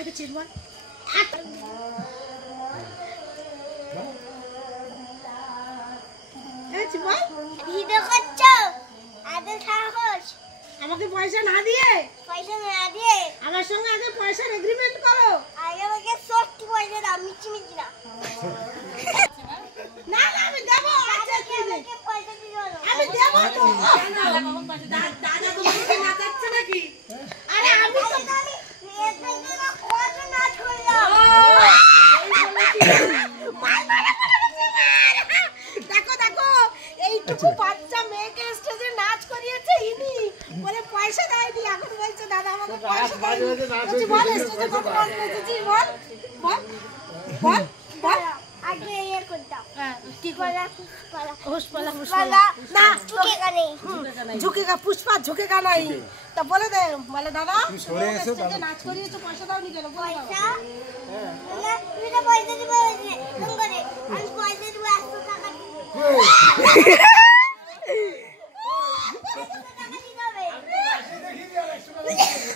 এটা চিরবল ভিডিও করছো আদে সাহস আমাকে পয়সা না দিয়ে আমার সঙ্গে আগে পয়সার এগ্রিমেন্ট করো আগে আমাকে সত্যি পয়সা দাও মিচি মিচি না না না আমি দেব আচ্ছা কি দে পয়সা দিও আমি দেব তো দাদা তোমাকে না যাচ্ছে নাকি আরে আমি তো কত নাচ করলাম দেখো দেখো এইটুকু বাচ্চা মেয়েকে স্টেজে নাচ করিয়েছে ইনি বলে পয়সা দেয়নি এখন বলছে দাদা আমাকে পয়সা দেয়নি বল স্টেজে কত নাচ করেছিস বল বল বল বল আগে এর করতাম হ্যাঁ কি পালা পুষ্পালা পালা না ঝুঁকেগা নেই ঝুঁকেগা পুষ্পা ঝুঁকেগা নাই তা বলে দে বলে দাদা স্টেজে নাচ করিয়েছো পয়সা দাওনি কেন বল পয়সা না তুমি তো পয়সা দিবে বলছিলে তুমি করে আমি পয়সা দিব 100 টাকা দিব 100 টাকা দিবে